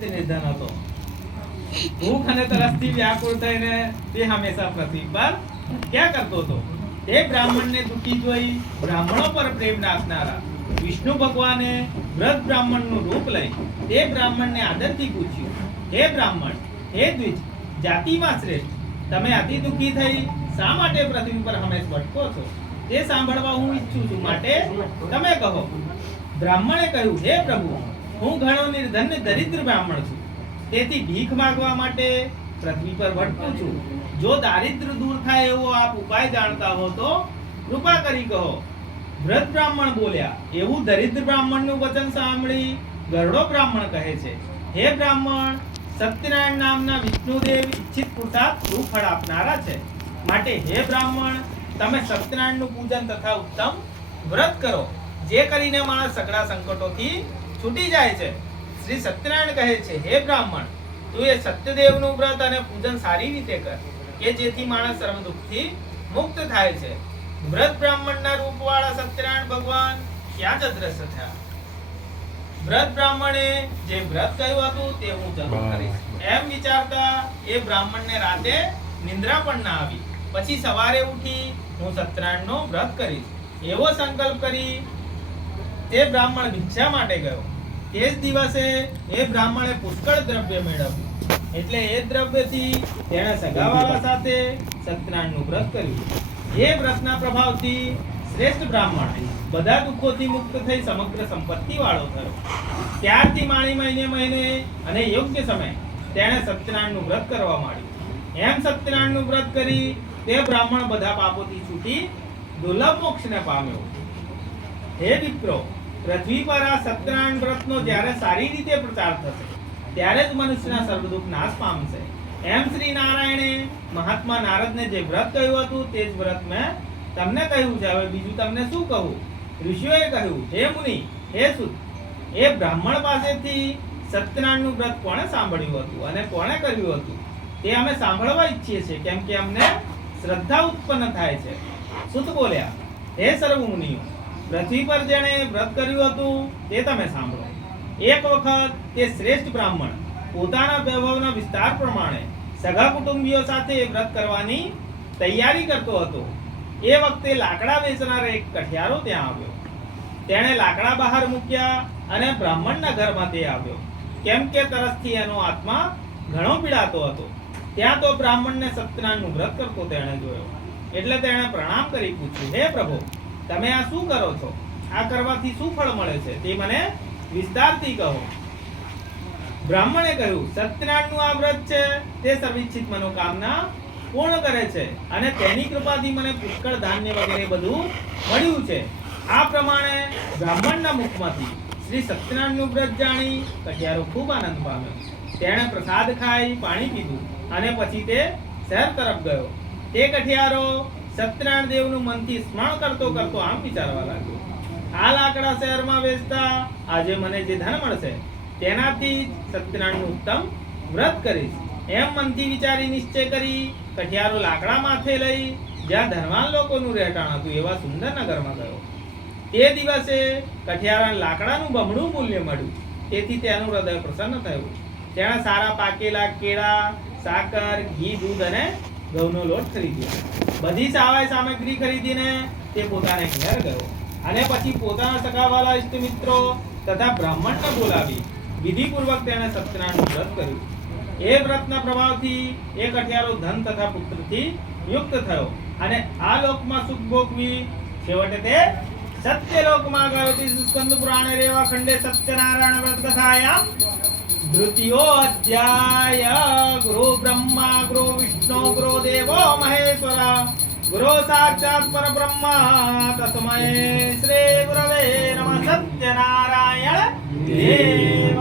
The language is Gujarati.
રીતે નિર્ધન હતો. ભૂખ અને તરસથી વ્યાકુળ થઈને તે હંમેશા પૃથ્વી પર ક્યાં કરતો હતો. તે બ્રાહ્મણને દુઃખી જોઈ બ્રાહ્મણો પર પ્રેમ નાખનારા વિષ્ણુ ભગવાને વ્રત બ્રાહ્મણનું રૂપ લઈ તે બ્રાહ્મણને આદરથી પૂછ્યું, હે બ્રાહ્મણ, હે દ્વિજ, જાતિમાં શ્રેષ્ઠ, તમે અતિ દુઃખી થઈ શા માટે પૃથ્વી પર હંમેશા ભટકો છો? તે સાંભળવા હું ઈચ્છું છું, માટે તમે કહો. બ્રાહ્મણે કહ્યું, હે પ્રભુ, હું ઘણો નિર્ધન ને દરિદ્ર બ્રાહ્મણ છું. તેથી ભીખ માંગવા માટે પૃથ્વી પર ભટકું છું. જો દારિદ્ર્ય દૂર થાય એવો આપ ઉપાય જાણતા હો તો કૃપા કરી કહો. વ્રત બ્રાહ્મણ બોલ્યા. એવું દરિદ્ર બ્રાહ્મણનું વચન સાંભળી ગરડો બ્રાહ્મણ કહે છે, હે બ્રાહ્મણ, સત્યનારાયણ નામના વિષ્ણુદેવ ઈચ્છિત પુરુષાર્થ રૂપ ફળ આપનારા છે. માટે હે બ્રાહ્મણ, તમે સત્યનારાયણનું પૂજન તથા ઉત્તમ વ્રત કરો, જે કરીને માણસ સઘળા સંકટોથી છૂટી જાય છે. શ્રી સત્યનારાયણ કહે છે, હે બ્રાહ્મણ, તું એ સત્યદેવનું વ્રત અને પૂજન સારી રીતે કર, કે જેથી માણસ સર્વ દુઃખથી મુક્ત થાય છે. વ્રત બ્રાહ્મણના રૂપવાળા સત્યનારાયણ ભગવાન ક્યાં જ અદ્રશ્ય થયા. વ્રત બ્રાહ્મણે જે વ્રત કહ્યું હતું તે હું જરૂર કરીશ એમ વિચારતા એ બ્રાહ્મણને રાતે નિંદ્રા પણ ના આવી. પછી સવારે ઉઠી હું સત્યનારાયણનો વ્રત કરીશ એવો સંકલ્પ કરી તે બ્રાહ્મણ ભિક્ષા માટે ગયો. તે જ દિવસે એ બ્રાહ્મણે પુષ્કળ દ્રવ્ય મેળવ્યું. એટલે એ દ્રવ્યથી તેણે સગાવાળા સાથે સત્યનારાયણનું વ્રત કર્યું. એ વ્રતના પ્રભાવથી શ્રેષ્ઠ બ્રાહ્મણ બધા દુઃખોથી મુક્ત થઈ સમગ્ર સંપત્તિ વાળો થયો. ત્યારથી માણી મહિને અને યોગ્ય સમય તેણે સત્યનારાયણનું વ્રત કરવા માંડ્યું. એમ સત્યનારાયણનું વ્રત કરી તે બ્રાહ્મણ બધા પાપોથી છૂટી દુર્લભ મોક્ષને પામ્યો. હે વિપ્રો, પૃથ્વી પર આ સત્યનારાયણ વ્રતનો જ્યારે સારી રીતે પ્રચાર થશે ત્યારે જ મનુષ્યના સર્વ દુઃખ નાશ પામશે. એમ શ્રી નારાયણે મહાત્મા નારદને જે વ્રત કહ્યું હતું તે જ વ્રત મેં તમને કહ્યું છે. હવે બીજું તમને શું કહું? ઋષિઓએ કહ્યું, હે મુનિ, હે સુત, એ બ્રાહ્મણ પાસેથી સત્યનારાયણનું વ્રત કોણે સાંભળ્યું હતું અને કોણે કર્યું હતું તે અમે સાંભળવા ઈચ્છીએ છીએ, કેમ કે અમને શ્રદ્ધા ઉત્પન્ન થાય છે. સુત બોલ્યા, હે સર્વ મુનિઓ, પૃથ્વી પર જેણે વ્રત કર્યું હતું તે તમે સાંભળો. એક વખત તે શ્રેષ્ઠ બ્રાહ્મણ પોતાના વૈભવના વિસ્તાર પ્રમાણે સગા કુટુંબીઓ સાથે વ્રત કરવાની તૈયારી કરતો હતો. એ વખતે લાકડા વેચનાર એક કઠિયારો ત્યાં આવ્યો. તેણે લાકડા બહાર મૂક્યા અને બ્રાહ્મણના ઘરમાં તે આવ્યો, કેમ કે તરસથી એનો આત્મા ઘણો પીડાતો હતો. ત્યાં તો બ્રાહ્મણને સત્યનારાયણનું વ્રત કરતો તેણે જોયો. એટલે તેણે પ્રણામ કરી પૂછ્યું, હે પ્રભુ, તમે આ શું કરો છો? આ કરવાથી શું ફળ મળે છે તે મને વિસ્તારથી કહો. બ્રાહ્મણે કહ્યું, સત્યનારાયણનું આ વ્રત છે તે સર્વિચ્છિત મનોકામના પૂર્ણ કરે છે અને તેની કૃપાથી મને પુષ્કળ ધાન્ય વગેરે બધું મળ્યું છે. આ પ્રમાણે બ્રાહ્મણના મુખમાંથી શ્રી સત્યનારાયણનું વ્રત જાણી કઠિયારો ખૂબ આનંદ પામ્યો. તેણે પ્રસાદ ખાઈ પાણી પીધું અને પછી તે શહેર તરફ ગયો. તે કઠિયારો સત્યનારાયણ દેવનું મનથી સ્મરણ કરતો કરતો આમ વિચારવા લાગ્યો, આ લાકડા શહેરમાં વેચતા આજે મને જે ધન મળશે તેનાથી સત્યનારાયણનું ઉત્તમ વ્રત કરીશ. એમ મનથી વિચારી નિશ્ચય કરી કઠિયારો લાકડા માથે લઈ જ્યાં ધનવાન લોકોનું રહેઠાણ હતું એવા સુંદર નગરમાં ગયો. તે દિવસે કઠિયારા લાકડાનું બમણું મૂલ્ય મળ્યું. તેથી તેનું હૃદય પ્રસન્ન થયું. તેણે સારા પાકેલા કેળા, સાકર, ઘી, દૂધ અને ઘઉંનો લોટ ખરીદ્યો. બધી સહાય સામગ્રી ખરીદીને તે પોતાને ઘેર ગયો અને પછી પોતાના સગાવાલા ઇષ્ટ મિત્રો તથા બ્રાહ્મણને બોલાવી વિધિપૂર્વક તેણે સત્યનારાયણનું વ્રત કર્યું. એ વ્રતના પ્રભાવથી એ કઠિયારો ધન તથા પુત્રથી યુક્ત થયો અને આ લોકમાં સુખ ભોગવી છેવટે તે સત્યલોકમાં ગયો. સ્કંદ પુરાણે રેવા ખંડે સત્યનારાયણ વ્રત કથાયામ દ્વિતીયો અધ્યાય. ગુરુ બ્રહ્મા ગુરુ વિષ્ણુ ગુરુ દેવો મહેશ્વર ગુરુ સાક્ષાત પરબ્રહ્મ તસ્મૈ શ્રી ગુરવે નમઃ. સત્યનારાયણ દેવ